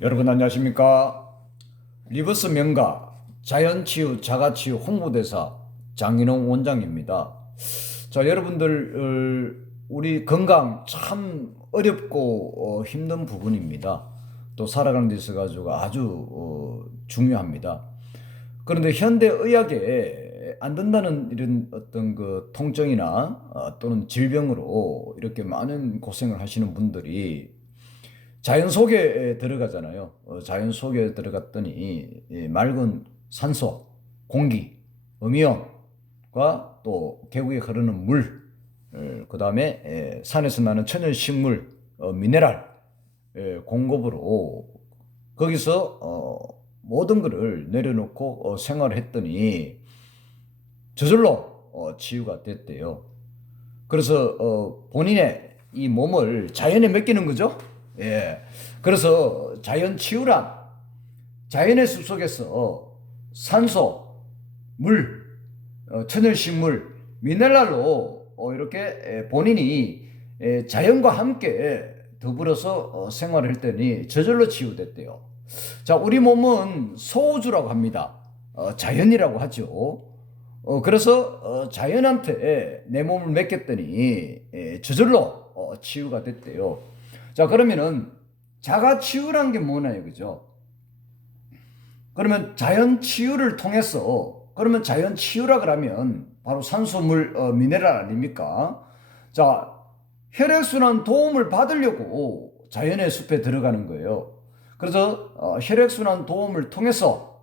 여러분 안녕하십니까? 리버스 명가 자연치유 자가치유 홍보대사 장인홍 원장입니다. 자, 여러분들 우리 건강 참 어렵고 힘든 부분입니다. 또 살아가는 데 있어 가지고 아주 중요합니다. 그런데 현대 의학에 안 된다는 이런 어떤 그 통증이나 또는 질병으로 이렇게 많은 고생을 하시는 분들이 자연 속에 들어가잖아요. 자연 속에 들어갔더니 맑은 산소, 공기, 음이온과 또 계곡에 흐르는 물, 그 다음에 산에서 나는 천연 식물, 미네랄 공급으로 거기서 모든 것을 내려놓고 생활을 했더니 저절로 치유가 됐대요. 그래서 본인의 이 몸을 자연에 맡기는 거죠. 예. 그래서 자연 치유란 자연의 숲속에서 산소, 물, 천연식물, 미네랄로 이렇게 본인이 자연과 함께 더불어서 생활을 했더니 저절로 치유됐대요. 자, 우리 몸은 소우주라고 합니다. 자연이라고 하죠. 그래서 자연한테 내 몸을 맡겼더니 저절로 치유가 됐대요. 자, 그러면은 자가치유란 게 뭐나요, 그죠? 그러면 자연치유를 통해서, 그러면 자연치유라 그러면 바로 산소물, 미네랄 아닙니까? 자, 혈액순환 도움을 받으려고 자연의 숲에 들어가는 거예요. 그래서 혈액순환 도움을 통해서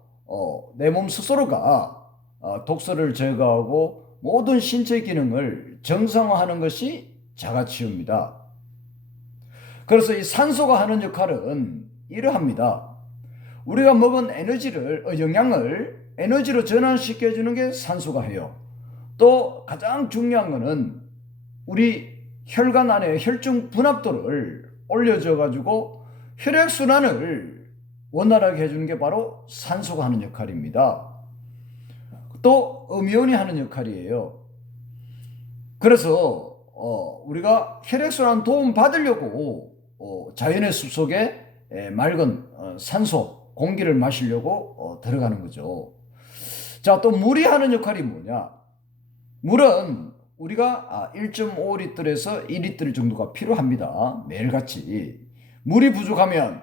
내 몸 스스로가 독소를 제거하고 모든 신체 기능을 정상화하는 것이 자가치유입니다. 그래서 이 산소가 하는 역할은 이러합니다. 우리가 먹은 영양을 에너지로 전환시켜 주는 게 산소가 해요. 또 가장 중요한 거는 우리 혈관 안에 혈중 분압도를 올려줘 가지고 혈액 순환을 원활하게 해주는 게 바로 산소가 하는 역할입니다. 또 음이온이 하는 역할이에요. 그래서 우리가 혈액순환 도움 받으려고 자연의 숲속에 맑은 산소, 공기를 마시려고 들어가는 거죠. 자, 또 물이 하는 역할이 뭐냐? 물은 우리가 1.5리터에서 2리터 정도가 필요합니다. 매일같이. 물이 부족하면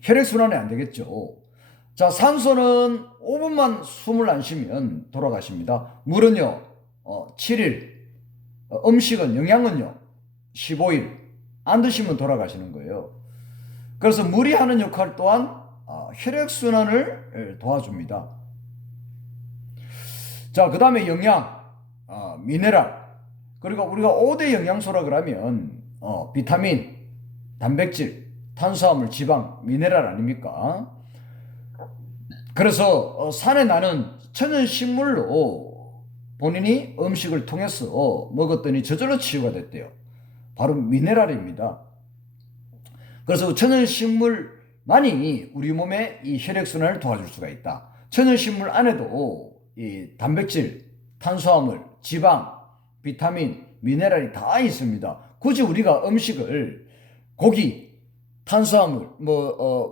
혈액순환이 안 되겠죠. 자, 산소는 5분만 숨을 안 쉬면 돌아가십니다. 물은요, 7일, 음식은, 영양은요, 15일 안 드시면 돌아가시는 거예요. 그래서 물이 하는 역할 또한 혈액순환을 도와줍니다. 자, 그 다음에 영양, 미네랄, 그리고 우리가 5대 영양소라 그러면 비타민, 단백질, 탄수화물, 지방, 미네랄 아닙니까? 그래서 산에 나는 천연식물로 본인이 음식을 통해서 먹었더니 저절로 치유가 됐대요. 바로 미네랄입니다. 그래서 천연식물만이 우리 몸의 이 혈액순환을 도와줄 수가 있다. 천연식물 안에도 이 단백질, 탄수화물, 지방, 비타민, 미네랄이 다 있습니다. 굳이 우리가 음식을 고기, 탄수화물,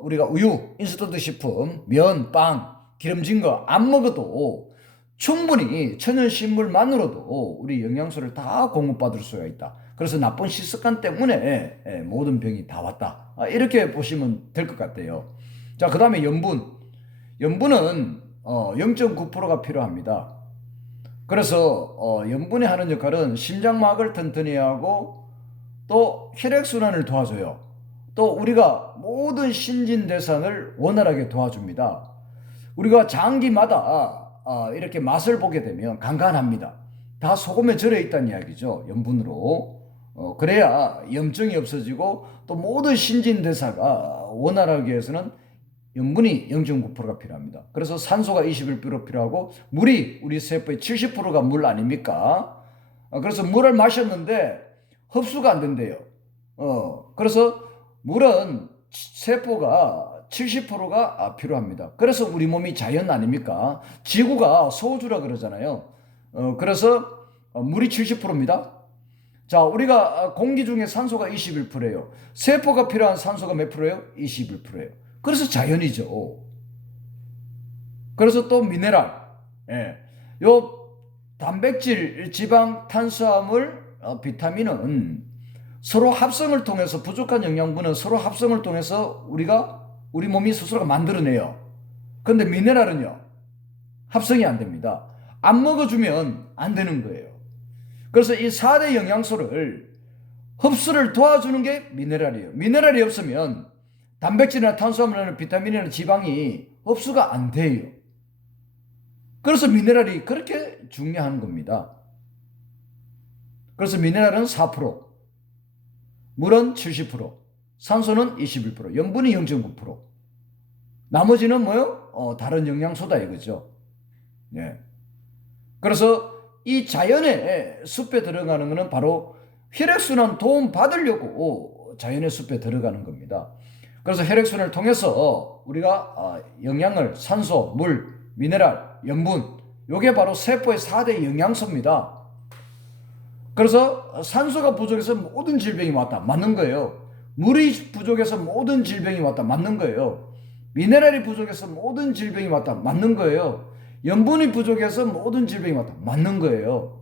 우리가 우유, 인스턴트 식품, 면, 빵, 기름진 거 안 먹어도 충분히 천연식물만으로도 우리 영양소를 다 공급받을 수가 있다. 그래서 나쁜 식습관 때문에 모든 병이 다 왔다. 이렇게 보시면 될 것 같아요. 자, 그 다음에 염분. 염분은 0.9%가 필요합니다. 그래서 염분이 하는 역할은 심장막을 튼튼히 하고 또 혈액순환을 도와줘요. 또 우리가 모든 신진대사를 원활하게 도와줍니다. 우리가 장기마다 이렇게 맛을 보게 되면 간간합니다. 다 소금에 절여 있다는 이야기죠. 염분으로. 그래야 염증이 없어지고 또 모든 신진대사가 원활하기 위해서는 염분이 0.9%가 필요합니다. 그래서 산소가 21% 필요하고 물이 우리 세포의 70%가 물 아닙니까? 그래서 물을 마셨는데 흡수가 안 된대요. 그래서 물은 세포가 70%가 필요합니다. 그래서 우리 몸이 자연 아닙니까? 지구가 소우주라 그러잖아요. 그래서 물이 70%입니다. 자, 우리가 공기 중에 산소가 21%예요. 세포가 필요한 산소가 몇 프로예요? 21%예요. 그래서 자연이죠. 그래서 또 미네랄, 예. 요 단백질, 지방, 탄수화물, 비타민은 서로 합성을 통해서 부족한 영양분은 서로 합성을 통해서 우리 몸이 스스로가 만들어내요. 근데 미네랄은요, 합성이 안 됩니다. 안 먹어주면 안 되는 거예요. 그래서 이 4대 영양소를 흡수를 도와주는 게 미네랄이에요. 미네랄이 없으면 단백질이나 탄수화물이나 비타민이나 지방이 흡수가 안 돼요. 그래서 미네랄이 그렇게 중요한 겁니다. 그래서 미네랄은 4%, 물은 70%, 산소는 21%, 염분이 0.9%. 나머지는 뭐요? 다른 영양소다 이거죠. 예. 그래서 이 자연의 숲에 들어가는 것은 바로 혈액순환 도움 받으려고 자연의 숲에 들어가는 겁니다. 그래서 혈액순환을 통해서 우리가 영양을 산소, 물, 미네랄, 염분, 요게 바로 세포의 4대 영양소입니다. 그래서 산소가 부족해서 모든 질병이 왔다. 맞는 거예요. 물이 부족해서 모든 질병이 왔다. 맞는 거예요. 미네랄이 부족해서 모든 질병이 왔다. 맞는 거예요. 염분이 부족해서 모든 질병이 왔다. 맞는 거예요.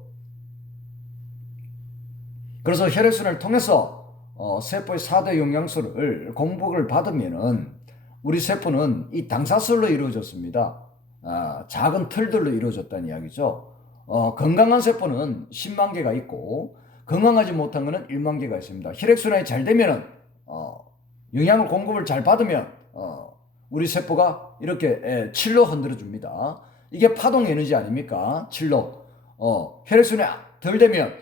그래서 혈액순환을 통해서 세포의 4대 영양소를 공급을 받으면은 우리 세포는 이 당사슬로 이루어졌습니다. 작은 틀들로 이루어졌다는 이야기죠. 건강한 세포는 10만 개가 있고 건강하지 못한 것은 1만 개가 있습니다. 혈액순환이 잘 되면은 영양을 공급을 잘 받으면 우리 세포가 이렇게 칠로 흔들어 줍니다. 이게 파동 에너지 아닙니까? 칠로. 혈액순환이 덜 되면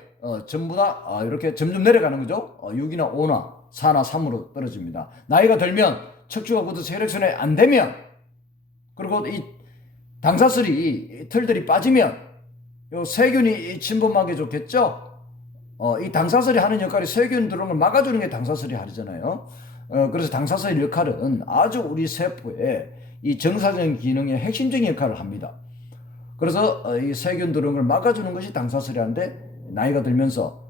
전부 다 이렇게 점점 내려가는 거죠. 6이나 5나 4나 3으로 떨어집니다. 나이가 들면 척추가 굳어서 혈액순환이 안 되면, 그리고 이 당사슬이 틀들이 빠지면 요 세균이 침범하게 좋겠죠. 이 당사슬이 하는 역할이 세균 들어오는 걸 막아주는 게 당사슬이 하잖아요. 그래서 당사슬의 역할은 아주 우리 세포의 이 정상적인 기능의 핵심적인 역할을 합니다. 그래서 이 세균 들어오는 걸 막아주는 것이 당사슬이 하는데, 나이가 들면서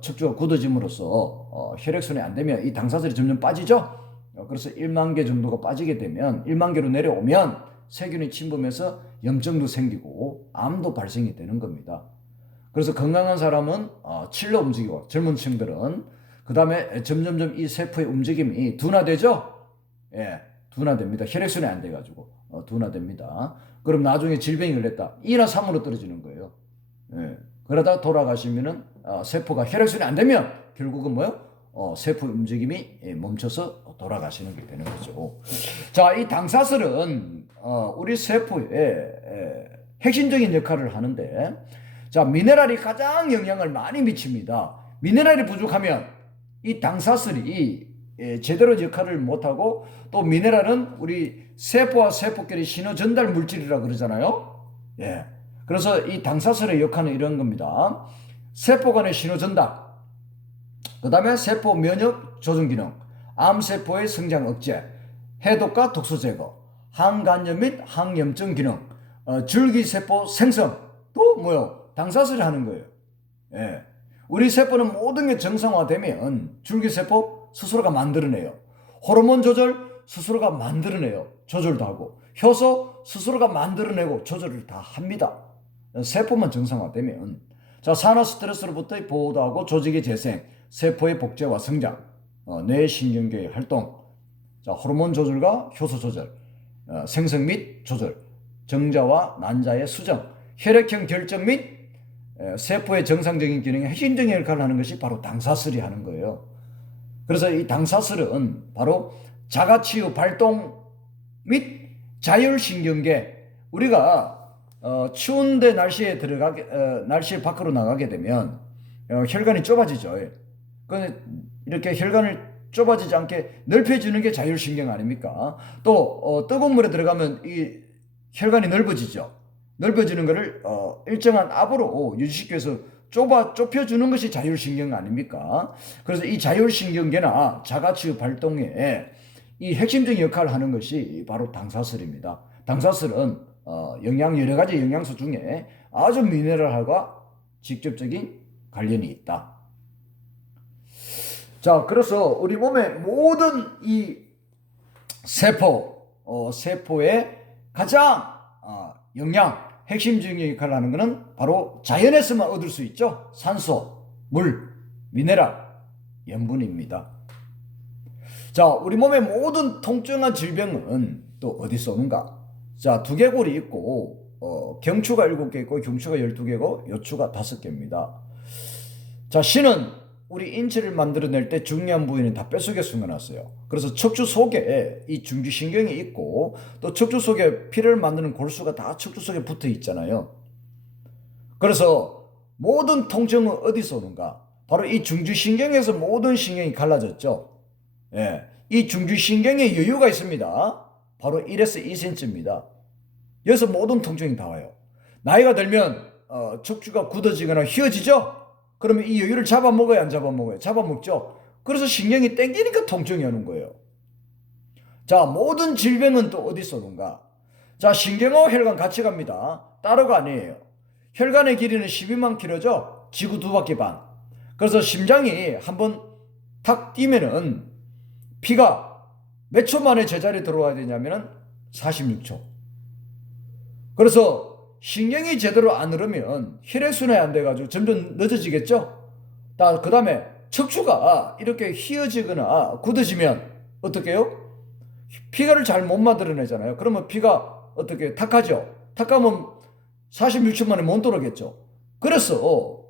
척추가 굳어짐으로써 혈액순환이 안 되면 이 당사슬이 점점 빠지죠. 그래서 1만 개 정도가 빠지게 되면, 1만 개로 내려오면 세균이 침범해서 염증도 생기고 암도 발생이 되는 겁니다. 그래서 건강한 사람은 칠로 움직이고, 젊은 층들은 그 다음에 점점점 이 세포의 움직임이 둔화되죠. 예, 둔화됩니다. 혈액순환이 안 돼가지고 둔화됩니다. 그럼 나중에 질병이 걸렸다, 2나 3으로 떨어지는 거예요. 예, 그러다 돌아가시면은 세포가 혈액순환이 안 되면 결국은 뭐요? 세포 움직임이 멈춰서 돌아가시는 게 되는 거죠. 자, 이 당사슬은 우리 세포의 핵심적인 역할을 하는데, 자, 미네랄이 가장 영향을 많이 미칩니다. 미네랄이 부족하면 이 당사슬이 제대로 역할을 못하고, 또 미네랄은 우리 세포와 세포끼리 신호 전달 물질이라 그러잖아요. 예. 그래서 이 당사슬의 역할은 이런 겁니다. 세포 간의 신호 전달, 그 다음에 세포 면역 조정 기능, 암세포의 성장 억제, 해독과 독소 제거, 항간염 및 항염증 기능, 줄기세포 생성, 또 뭐요? 당사슬이 하는 거예요. 예. 우리 세포는 모든 게 정상화되면 줄기세포 스스로가 만들어내요. 호르몬 조절 스스로가 만들어내요. 조절도 하고, 효소 스스로가 만들어내고 조절을 다 합니다. 세포만 정상화되면. 자, 산화 스트레스로부터 보호도 하고, 조직의 재생, 세포의 복제와 성장, 뇌신경계의 활동, 자, 호르몬 조절과 효소 조절, 생성 및 조절, 정자와 난자의 수정, 혈액형 결정 및 세포의 정상적인 기능에 핵심적인 역할을 하는 것이 바로 당사슬이 하는 거예요. 그래서 이 당사슬은 바로 자가치유 발동 및 자율신경계, 우리가 추운데 날씨에 날씨 밖으로 나가게 되면 혈관이 좁아지죠. 이렇게 혈관을 좁아지지 않게 넓혀주는 게 자율신경 아닙니까? 또 뜨거운 물에 들어가면 이 혈관이 넓어지죠. 넓어지는 것을 일정한 압으로 유지시키기 위해서 좁혀주는 것이 자율신경 아닙니까? 그래서 이 자율신경계나 자가치유 발동에 이 핵심적인 역할을 하는 것이 바로 당사슬입니다. 당사슬은 여러 가지 영양소 중에 아주 미네랄과 직접적인 관련이 있다. 자, 그래서 우리 몸의 모든 이 세포의 가장 영양, 핵심적인 역할을 하는 것은 바로 자연에서만 얻을 수 있죠. 산소, 물, 미네랄, 염분입니다. 자, 우리 몸의 모든 통증한 질병은 또 어디서 오는가? 자, 두개골이 있고 경추가 7개 있고 경추가 12개고 요추가 5개입니다. 자, 신은 우리 인체를 만들어낼 때 중요한 부위는 다 뼛속에 숨겨놨어요. 그래서 척추 속에 이 중추신경이 있고 또 척추 속에 피를 만드는 골수가 다 척추 속에 붙어 있잖아요. 그래서 모든 통증은 어디서 오는가? 바로 이 중추신경에서 모든 신경이 갈라졌죠. 예, 이 중추신경에 여유가 있습니다. 바로 1에서 2cm입니다. 여기서 모든 통증이 다 와요. 나이가 들면 척추가 굳어지거나 휘어지죠? 그러면 이 여유를 잡아먹어요, 안 잡아먹어요? 잡아먹죠. 그래서 신경이 땡기니까 통증이 오는 거예요. 자, 모든 질병은 또 어디서 오는가? 자, 신경하고 혈관 같이 갑니다. 따로가 아니에요. 혈관의 길이는 12만 킬로죠. 지구 2바퀴 반. 그래서 심장이 한번 탁 뛰면은 피가 몇 초 만에 제자리에 들어와야 되냐면은 46초. 그래서 신경이 제대로 안 흐르면 혈액순환이 안 돼가지고 점점 늦어지겠죠? 그 다음에 척추가 이렇게 휘어지거나 굳어지면 어떻게 해요? 피가를 잘 못 만들어내잖아요. 그러면 피가 어떻게 탁하죠? 탁하면 46초 만에 못 돌아오겠죠? 그래서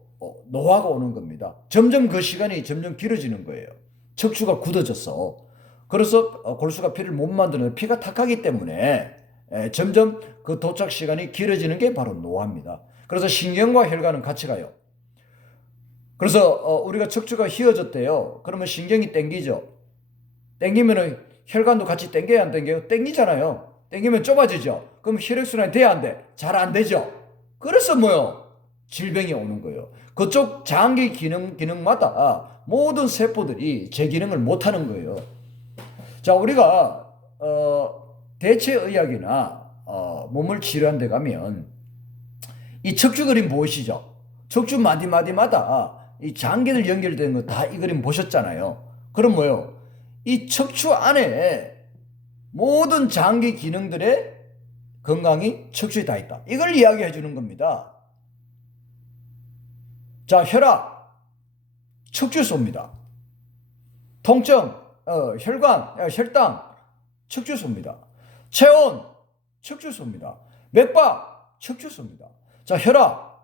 노화가 오는 겁니다. 점점 그 시간이 점점 길어지는 거예요. 척추가 굳어졌어. 그래서 골수가 피를 못 만드는 피가 탁하기 때문에 점점 그 도착 시간이 길어지는 게 바로 노화입니다. 그래서 신경과 혈관은 같이 가요. 그래서 우리가 척추가 휘어졌대요. 그러면 신경이 땡기죠. 땡기면은 혈관도 같이 땡겨야 안 땡겨요? 땡기잖아요. 땡기면 좁아지죠. 그럼 혈액순환이 돼야 안 돼? 잘 안 되죠. 그래서 뭐요? 질병이 오는 거예요. 그쪽 장기 기능마다 모든 세포들이 제 기능을 못하는 거예요. 자, 우리가 대체의학이나 몸을 치료한 데 가면 이 척추 그림 보이시죠? 척추 마디마디마다 이 장기들 연결되는 거 다 이 그림 보셨잖아요. 그럼 뭐요? 이 척추 안에 모든 장기 기능들의 건강이 척추에 다 있다. 이걸 이야기해 주는 겁니다. 자, 혈압, 척추소입니다. 통증, 혈관, 혈당, 척추소입니다. 체온, 척추소입니다. 맥박, 척추소입니다. 자, 혈압.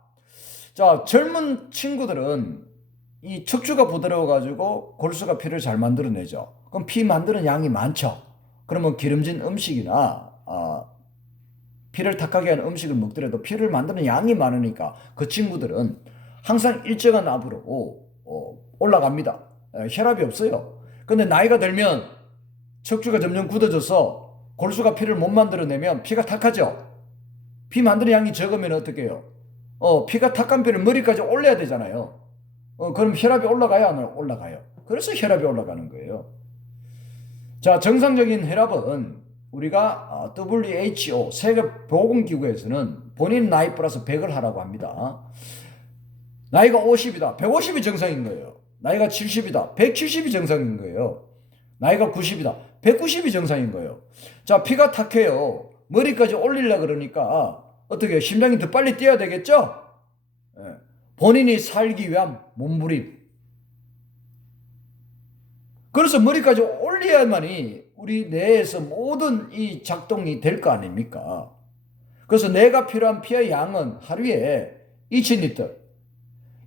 자, 젊은 친구들은 이 척추가 부드러워가지고 골수가 피를 잘 만들어내죠. 그럼 피 만드는 양이 많죠. 그러면 기름진 음식이나 피를 탁하게 하는 음식을 먹더라도 피를 만드는 양이 많으니까 그 친구들은 항상 일정한 압으로 올라갑니다. 혈압이 없어요. 근데 나이가 들면 척추가 점점 굳어져서 골수가 피를 못 만들어내면 피가 탁하죠. 피 만드는 양이 적으면 어떻게 해요? 피가 탁한 피를 머리까지 올려야 되잖아요. 그럼 혈압이 올라가요? 안 올라가요? 그래서 혈압이 올라가는 거예요. 자, 정상적인 혈압은 우리가 WHO 세계보건기구에서는 본인 나이 플러스 100을 하라고 합니다. 나이가 50이다. 150이 정상인 거예요. 나이가 70이다. 170이 정상인 거예요. 나이가 90이다. 190이 정상인 거예요. 자, 피가 탁해요. 머리까지 올리려고 그러니까 어떻게 해요? 심장이 더 빨리 뛰어야 되겠죠? 본인이 살기 위한 몸부림. 그래서 머리까지 올려야만이 우리 뇌에서 모든 이 작동이 될 거 아닙니까? 그래서 뇌가 필요한 피의 양은 하루에 2000리터.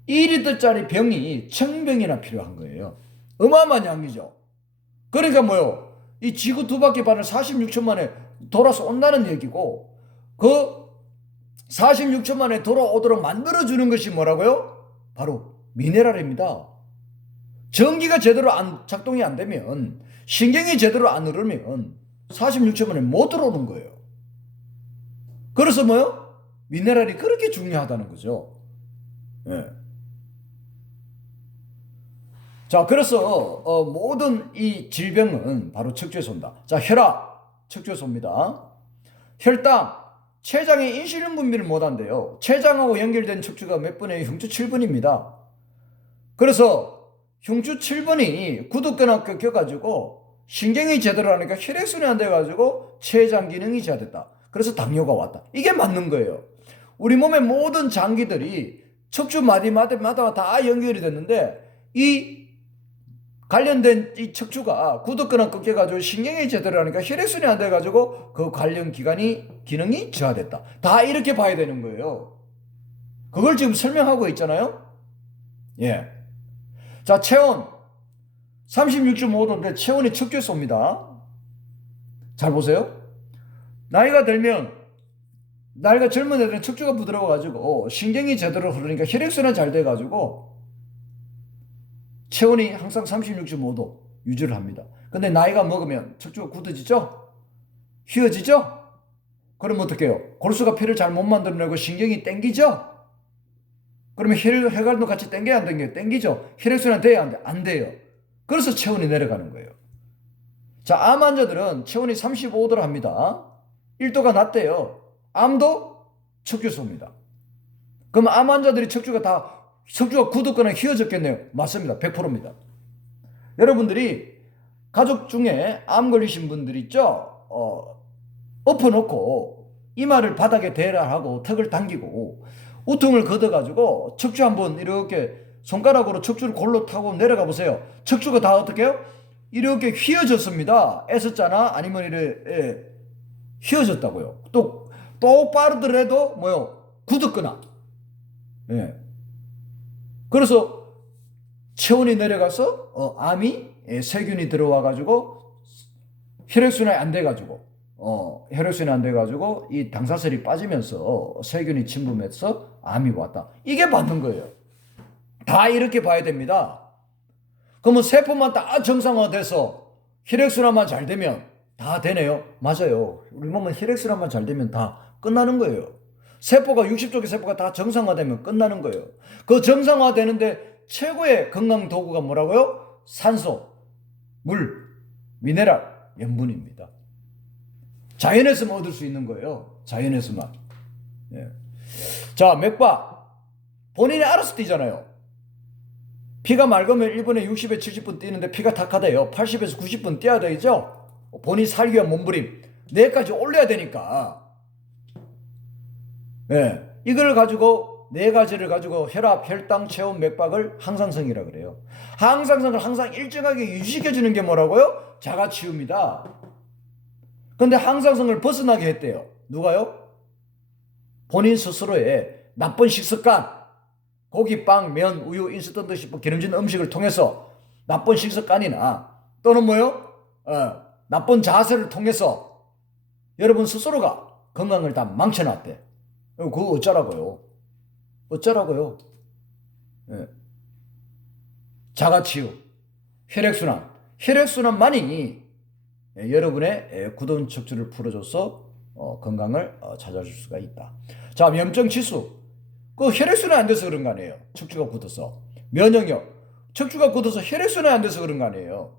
2리터짜리 병이 1000병이나 필요한 거예요. 어마어마한 양이죠. 그러니까 뭐요? 이 지구 2바퀴 반을 46초 만에 돌아서 온다는 얘기고, 그 46초 만에 돌아오도록 만들어주는 것이 뭐라고요? 바로 미네랄입니다. 전기가 제대로 작동이 안 되면, 신경이 제대로 안 흐르면 46초 만에 못 들어오는 거예요. 그래서 뭐요? 미네랄이 그렇게 중요하다는 거죠. 예. 자, 그래서 모든 이 질병은 바로 척추에서 온다. 자, 혈압, 척추에서 옵니다. 혈당, 췌장에 인슐린 분비를 못한대요. 췌장하고 연결된 척추가 몇 분이에요? 흉추 7분입니다. 그래서 흉추 7번이 구두근황 꺾여가지고 신경이 제대로 하니까 혈액순환이 안 돼가지고 췌장 기능이 저하됐다. 그래서 당뇨가 왔다. 이게 맞는 거예요. 우리 몸의 모든 장기들이 척추 마디마다 다 연결이 됐는데 이 관련된 이 척추가 구두근황 꺾여가지고 신경이 제대로 하니까 혈액순환이 안 돼가지고 그 관련 기능이 저하됐다. 다 이렇게 봐야 되는 거예요. 그걸 지금 설명하고 있잖아요. 예. 자, 체온 36.5도인데 체온이 척추에서 옵니다. 잘 보세요. 나이가 젊은 애들은 척추가 부드러워가지고 신경이 제대로 흐르니까 혈액순환 잘 돼가지고 체온이 항상 36.5도 유지를 합니다. 근데 나이가 먹으면 척추가 굳어지죠? 휘어지죠? 그러면 어떻게 해요? 골수가 피를 잘 못 만들어내고 신경이 땡기죠? 그러면 혈관도 같이 땡겨야 안 땡겨요? 땡기죠? 혈액순환 돼야 안 돼? 안 돼요. 그래서 체온이 내려가는 거예요. 자, 암 환자들은 체온이 35도를 합니다. 1도가 낮대요. 암도 척추에서 옵니다. 그럼 암 환자들이 척추가 굳었거나 휘어졌겠네요. 맞습니다. 100%입니다. 여러분들이 가족 중에 암 걸리신 분들 있죠? 엎어놓고 이마를 바닥에 대라 하고 턱을 당기고 우통을 걷어가지고 척추 한번 이렇게 손가락으로 척추를 골로 타고 내려가 보세요. 척추가 다 어떻게 해요? 이렇게 휘어졌습니다. S자나 아니면 이렇게 휘어졌다고요. 또 똑바르더라도 뭐요? 굳었거나. 예. 그래서 체온이 내려가서 암이 세균이 들어와가지고 혈액순환이 안 돼가지고 이 당사슬이 빠지면서 세균이 침범해서 암이 왔다. 이게 맞는 거예요. 다 이렇게 봐야 됩니다. 그러면 세포만 다 정상화돼서 혈액순환만 잘 되면 다 되네요. 맞아요. 우리 몸은 혈액순환만 잘 되면 다 끝나는 거예요. 세포가 60쪽의 세포가 다 정상화되면 끝나는 거예요. 그 정상화되는데 최고의 건강 도구가 뭐라고요? 산소, 물, 미네랄, 염분입니다. 자연에서만 얻을 수 있는 거예요. 자연에서만. 예. 자, 맥박. 본인이 알아서 뛰잖아요. 피가 맑으면 1분에 60에 70분 뛰는데 피가 탁하대요. 80에서 90분 뛰어야 되죠? 본인이 살기 위한 몸부림. 뇌까지 올려야 되니까. 예. 이걸 가지고, 네 가지를 가지고 혈압, 혈당, 체온, 맥박을 항상성이라 그래요. 항상성을 항상 일정하게 유지시켜주는 게 뭐라고요? 자가치유입니다. 근데 항상성을 벗어나게 했대요. 누가요? 본인 스스로의 나쁜 식습관, 고기, 빵, 면, 우유, 인스턴트 식품, 기름진 음식을 통해서 나쁜 식습관이나 또는 뭐요? 나쁜 자세를 통해서 여러분 스스로가 건강을 다 망쳐놨대. 그거 어쩌라고요? 어쩌라고요? 예. 자가치유, 혈액순환만이 여러분의 굳은 척추를 풀어줘서 건강을 찾아줄 수가 있다. 자, 염증 지수. 그 혈액순환이 안 돼서 그런 거 아니에요. 척추가 굳어서. 면역력. 척추가 굳어서 혈액순환이 안 돼서 그런 거 아니에요.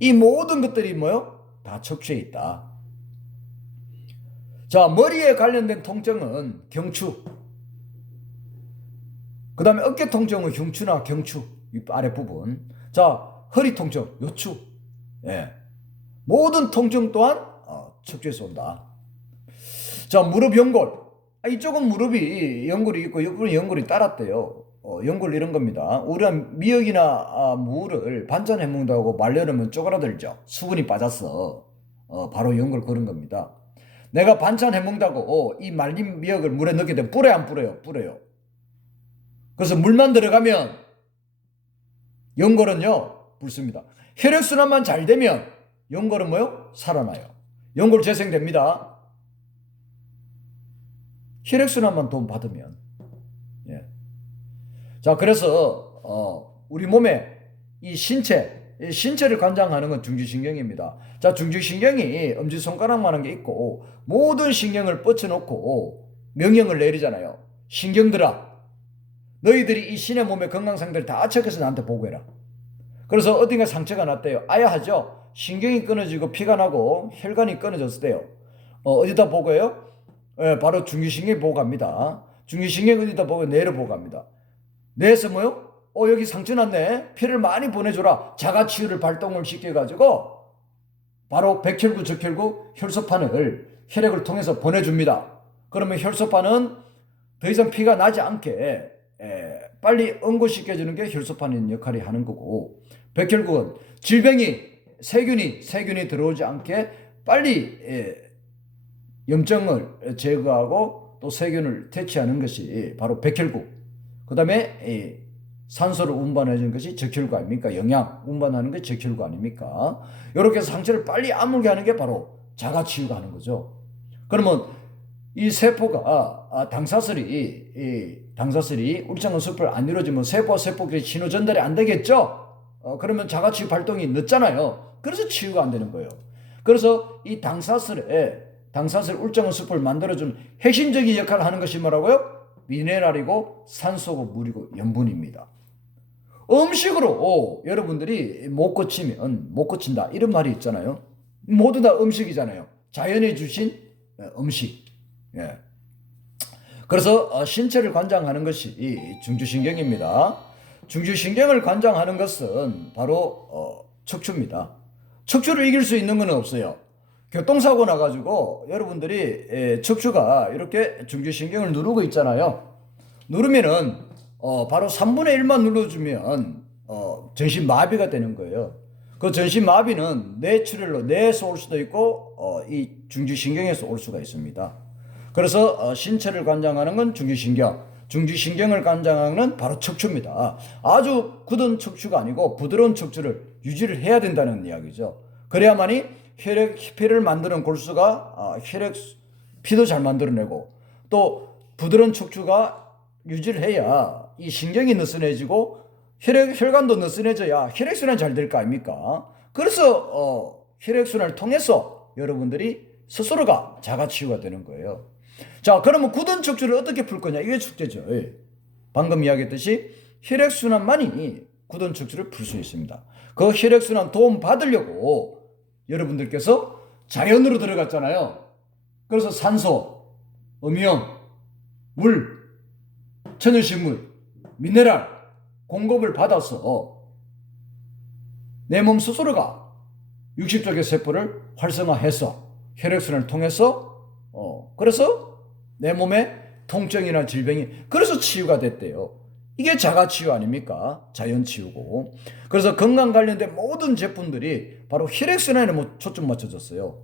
이 모든 것들이 뭐요? 다 척추에 있다. 자, 머리에 관련된 통증은 경추. 그 다음에 어깨 통증은 흉추나 경추. 이 아랫부분. 자, 허리 통증, 요추. 예. 모든 통증 또한 척추에서 온다. 자, 무릎 연골. 이쪽은 무릎이 연골이 있고 이쪽은 연골이 따랐대요. 연골 이런 겁니다. 우리가 미역이나 무를 반찬해 먹는다고 말려놓으면 쪼그라들죠. 수분이 빠져서 바로 연골 그런 겁니다. 내가 반찬해 먹는다고 이 말린 미역을 물에 넣게 되면 불어요, 안 불어요? 불어요. 그래서 물만 들어가면 연골은요 불습니다. 혈액순환만 잘 되면 연골은 뭐요? 살아나요. 연골 재생됩니다. 혈액순환만 도움 받으면. 예. 자, 그래서 우리 몸에 이 신체를 관장하는 건 중지신경입니다. 자, 중지신경이 엄지손가락만한 게 있고 모든 신경을 뻗쳐놓고 명령을 내리잖아요. 신경들아, 너희들이 이 신의 몸의 건강 상태를 다 체크해서 나한테 보고해라. 그래서 어딘가 상처가 났대요. 아야하죠. 신경이 끊어지고 피가 나고 혈관이 끊어졌을 때요. 어디다 보고해요? 바로 중기신경이 보고합니다. 중기신경 어디다 보고 뇌를 보고합니다. 뇌에서 뭐요? 여기 상처 났네. 피를 많이 보내줘라. 자가치유를 발동을 시켜가지고 바로 백혈구, 적혈구, 혈소판을 혈액을 통해서 보내줍니다. 그러면 혈소판은 더 이상 피가 나지 않게 빨리 응고시켜주는 게 혈소판의 역할이 하는 거고, 백혈구는 질병이 세균이 들어오지 않게 빨리 염증을 제거하고 또 세균을 퇴치하는 것이 바로 백혈구. 그 다음에 산소를 운반해 주는 것이 적혈구 아닙니까? 영양 운반하는 게 적혈구 아닙니까? 이렇게 해서 상처를 빨리 아물게 하는 게 바로 자가치유가 하는 거죠. 그러면 이 세포가 당사슬이 울창한 수포를 안 이루어지면 세포와 세포끼리 신호 전달이 안 되겠죠? 그러면 자가치유 발동이 늦잖아요. 그래서 치유가 안 되는 거예요. 그래서 이 당사슬 울창한 수포를 만들어주는 핵심적인 역할을 하는 것이 뭐라고요? 미네랄이고 산소고 물이고 염분입니다. 음식으로 여러분들이 못 고치면 못 고친다 이런 말이 있잖아요. 모두 다 음식이잖아요. 자연이 주신 음식. 예. 그래서 신체를 관장하는 것이 중추신경입니다. 중추신경을 관장하는 것은 바로 척추입니다. 척추를 이길 수 있는 건 없어요. 교통사고 나가지고 여러분들이 척추가 이렇게 중추신경을 누르고 있잖아요. 누르면은 바로 3분의 1만 눌러주면 전신마비가 되는 거예요. 그 전신마비는 뇌에서 올 수도 있고 이 중추신경에서 올 수가 있습니다. 그래서 신체를 관장하는 건 중추신경을 관장하는 바로 척추입니다. 아주 굳은 척추가 아니고 부드러운 척추를 유지를 해야 된다는 이야기죠. 그래야만이 피를 만드는 골수가 피도 잘 만들어내고, 또 부드러운 척추가 유지를 해야 이 신경이 느슨해지고 혈관도 느슨해져야 혈액순환이 잘 될 거 아닙니까? 그래서 혈액순환을 통해서 여러분들이 스스로가 자가치유가 되는 거예요. 자, 그러면 굳은 척추를 어떻게 풀 거냐? 이게 숙제죠. 방금 이야기했듯이 혈액순환만이 굳은 척추를 풀 수 있습니다. 그 혈액순환 도움 받으려고 여러분들께서 자연으로 들어갔잖아요. 그래서 산소, 음이온, 물, 천연식물, 미네랄 공급을 받아서 내 몸 스스로가 60쪽의 세포를 활성화해서 혈액순환을 통해서 그래서 내 몸에 통증이나 질병이 그래서 치유가 됐대요. 이게 자가치유 아닙니까? 자연치유고. 그래서 건강 관련된 모든 제품들이 바로 혈액순환에 초점 맞춰졌어요.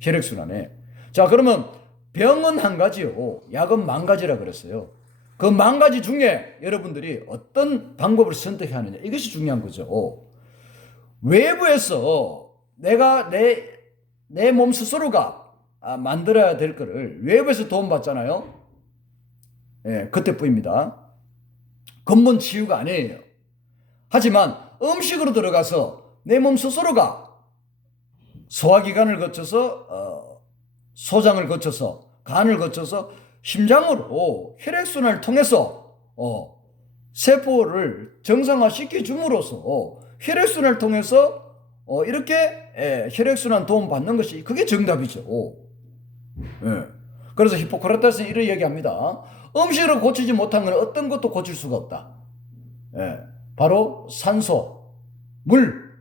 혈액순환에. 자, 그러면 병은 한 가지요, 약은 만 가지라 그랬어요. 그 만 가지 중에 여러분들이 어떤 방법을 선택하느냐, 이것이 중요한 거죠. 외부에서 내가 내 몸 스스로가 만들어야 될 거를 외부에서 도움받잖아요. 그때뿐입니다. 근본 치유가 아니에요. 하지만 음식으로 들어가서 내 몸 스스로가 소화기관을 거쳐서 소장을 거쳐서 간을 거쳐서 심장으로 혈액순환을 통해서 세포를 정상화시켜 줌으로써 혈액순환을 통해서 이렇게 혈액순환 도움 받는 것이 그게 정답이죠. 그래서 히포크라테스는 이런 얘기합니다. 음식으로 고치지 못한 건 어떤 것도 고칠 수가 없다. 바로 산소, 물,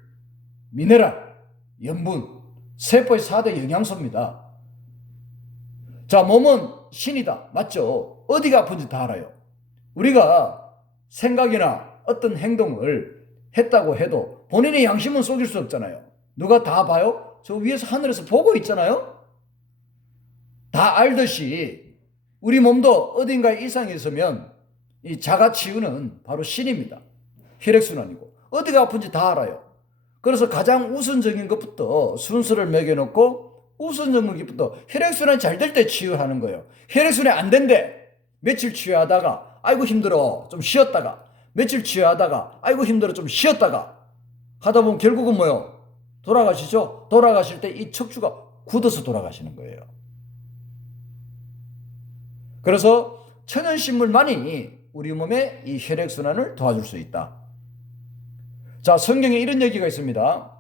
미네랄, 염분, 세포의 4대 영양소입니다. 자, 몸은 신이다. 맞죠? 어디가 아픈지 다 알아요. 우리가 생각이나 어떤 행동을 했다고 해도 본인의 양심은 속일 수 없잖아요. 누가 다 봐요? 저 위에서 하늘에서 보고 있잖아요. 다 알듯이 우리 몸도 어딘가에 이상이 있으면 이 자가치유는 바로 신입니다. 혈액순환이고 어디가 아픈지 다 알아요. 그래서 가장 우선적인 것부터 순서를 매겨놓고 우선적인 것부터 혈액순환이 잘 될 때 치유하는 거예요. 혈액순환이 안 된대. 며칠 치유하다가 아이고 힘들어 좀 쉬었다가, 며칠 치유하다가 아이고 힘들어 좀 쉬었다가 하다 보면 결국은 뭐요? 돌아가시죠? 돌아가실 때 이 척추가 굳어서 돌아가시는 거예요. 그래서 천연식물만이 우리 몸의 이 혈액순환을 도와줄 수 있다. 자, 성경에 이런 얘기가 있습니다.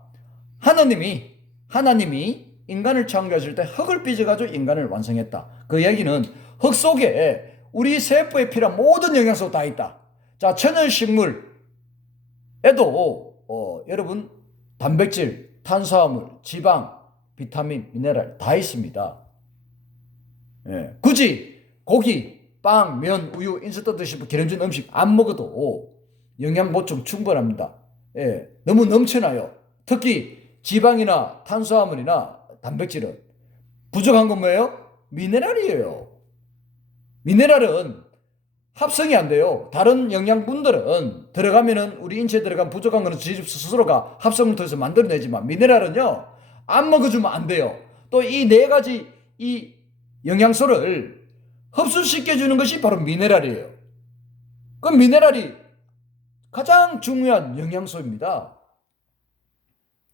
하나님이 인간을 창조하실 때 흙을 빚어가지고 인간을 완성했다. 그 얘기는 흙 속에 우리 세포에 필요한 모든 영양소가 다 있다. 자, 천연식물, 여러분 단백질, 탄수화물, 지방, 비타민, 미네랄 다 있습니다. 예, 굳이 고기, 빵, 면, 우유, 인스턴트 드시고 기름진 음식 안 먹어도 영양 보충 충분합니다. 예, 너무 넘쳐나요. 특히 지방이나 탄수화물이나 단백질은 부족한 건 뭐예요? 미네랄이에요. 미네랄은 합성이 안 돼요. 다른 영양분들은 들어가면은 우리 인체에 들어간 부족한 거는 스스로가 합성을 통해서 만들어내지만 미네랄은요 안 먹어주면 안 돼요. 또 이 네 가지 이 영양소를 흡수시켜주는 것이 바로 미네랄이에요. 그 미네랄이 가장 중요한 영양소입니다.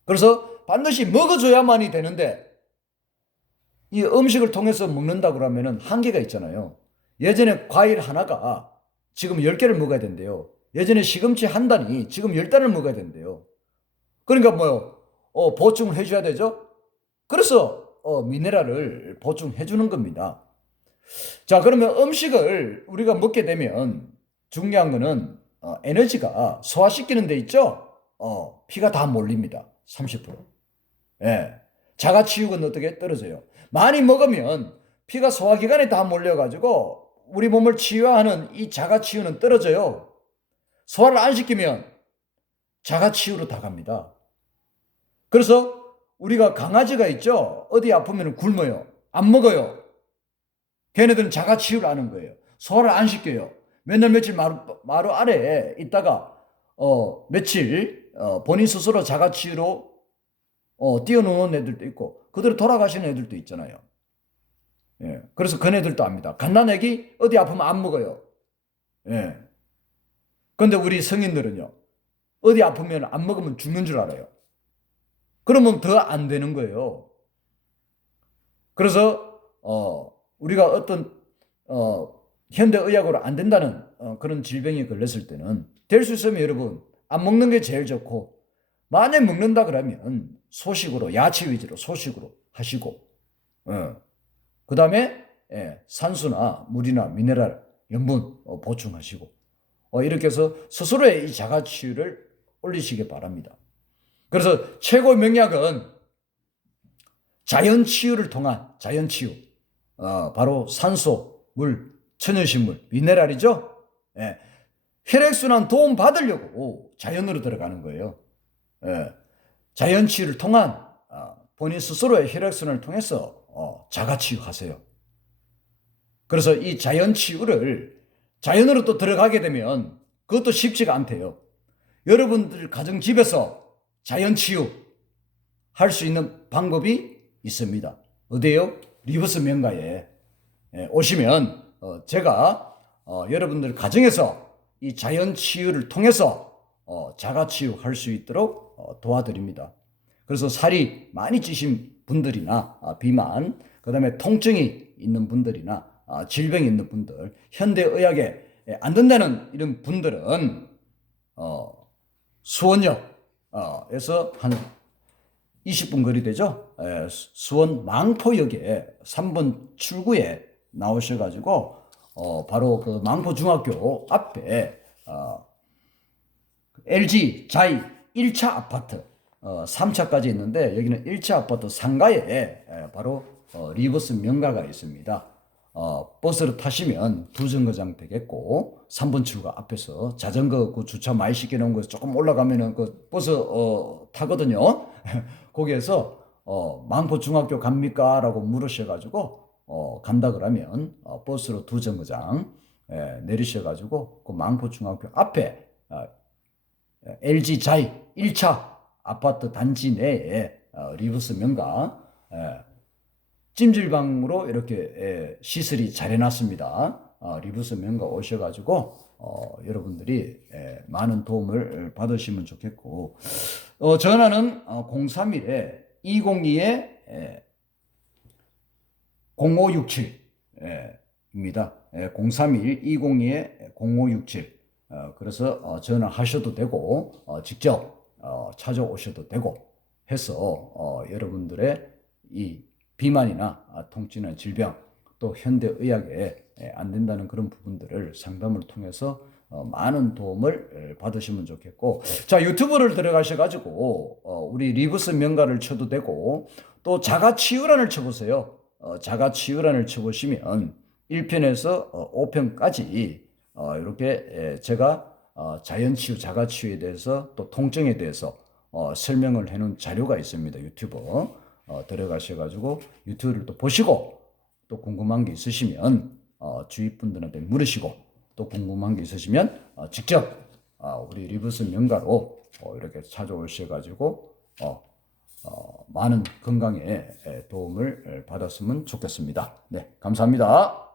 그래서 반드시 먹어줘야만이 되는데 이 음식을 통해서 먹는다 그러면은 한계가 있잖아요. 예전에 과일 하나가 지금 10개를 먹어야 된대요. 예전에 시금치 한 단이 지금 10단을 먹어야 된대요. 그러니까 뭐요? 보충을 해줘야 되죠? 그래서 미네랄을 보충해 주는 겁니다. 자, 그러면 음식을 우리가 먹게 되면 중요한 거는 에너지가 소화시키는 데 있죠? 피가 다 몰립니다. 30%. 예. 자가치유는 어떻게 떨어져요? 많이 먹으면 피가 소화기관에 다 몰려가지고 우리 몸을 치유하는 이 자가치유는 떨어져요. 소화를 안 시키면 자가치유로 다 갑니다. 그래서 우리가 강아지가 있죠? 어디 아프면 굶어요. 안 먹어요. 걔네들은 자가치유를 하는 거예요. 소화를 안 시켜요. 몇 날 며칠 마루 아래에 있다가 며칠 본인 스스로 자가치유로 뛰어노는 애들도 있고 그대로 돌아가시는 애들도 있잖아요. 예. 그래서 그네들도 압니다. 갓난애기 어디 아프면 안 먹어요. 예. 근데 우리 성인들은요. 어디 아프면 안 먹으면 죽는 줄 알아요. 그러면 더 안 되는 거예요. 그래서 우리가 어떤 현대의학으로 안 된다는 그런 질병에 걸렸을 때는 될 수 있으면 여러분 안 먹는 게 제일 좋고 만약 먹는다 그러면 소식으로 야채 위주로 소식으로 하시고 그 다음에 산소나 물이나 미네랄, 염분 보충하시고 이렇게 해서 스스로의 이 자가치유를 올리시기 바랍니다. 그래서 최고 명약은 자연치유를 통한 자연치유 바로 산소, 물, 천연식물, 미네랄이죠. 예. 혈액순환 도움 받으려고 자연으로 들어가는 거예요. 예. 자연치유를 통한 본인 스스로의 혈액순환을 통해서 자가치유하세요. 그래서 이 자연치유를 자연으로 또 들어가게 되면 그것도 쉽지가 않대요. 여러분들 가정집에서 자연치유 할 수 있는 방법이 있습니다. 어디에요? 리버스 명가에 오시면 제가 여러분들 가정에서 이 자연치유를 통해서 자가치유 할 수 있도록 도와드립니다. 그래서 살이 많이 찌신 분들이나 비만, 그 다음에 통증이 있는 분들이나 질병이 있는 분들, 현대의학에 안 된다는 이런 분들은 수원역에서 한 20분 거리 되죠. 수원 망포역에 3번 출구에 나오셔가지고 바로 그 망포중학교 앞에 LG 자이 1차 아파트 3차까지 있는데 여기는 1차 아파트 상가에 바로 리버스 명가가 있습니다. 버스를 타시면 두 정거장 되겠고 3번 출구 앞에서 자전거 그 주차 많이 시켜놓은 거 조금 올라가면은 그 버스 타거든요. 거기에서 망포중학교 갑니까? 라고 물으셔가지고 간다 그러면 버스로 두 정거장 내리셔가지고 그 망포중학교 앞에 LG 자이 1차 아파트 단지 내에 리버스 명가 찜질방으로 이렇게 시설이 잘 해놨습니다. 리버스 명가 오셔가지고 여러분들이 많은 도움을 받으시면 좋겠고 전화는 031에 202에 0567입니다. 031-202에 0567 그래서 전화하셔도 되고 직접 찾아오셔도 되고 해서 여러분들의 이 비만이나 통증이나 질병 또 현대의학에 안 된다는 그런 부분들을 상담을 통해서 많은 도움을 받으시면 좋겠고, 자, 유튜브를 들어가셔가지고 우리 리브스 명가를 쳐도 되고, 또 자가치유란을 쳐보세요. 자가치유란을 쳐보시면 1편에서 5편까지 이렇게 제가 자연치유, 자가치유에 대해서 또 통증에 대해서 설명을 해놓은 자료가 있습니다. 유튜브 들어가셔가지고 유튜브를 또 보시고, 또 궁금한 게 있으시면 주위 분들한테 물으시고, 또 궁금한 게 있으시면 직접 우리 리브스 명가로 이렇게 찾아오셔가지고 많은 건강에 도움을 받았으면 좋겠습니다. 네, 감사합니다.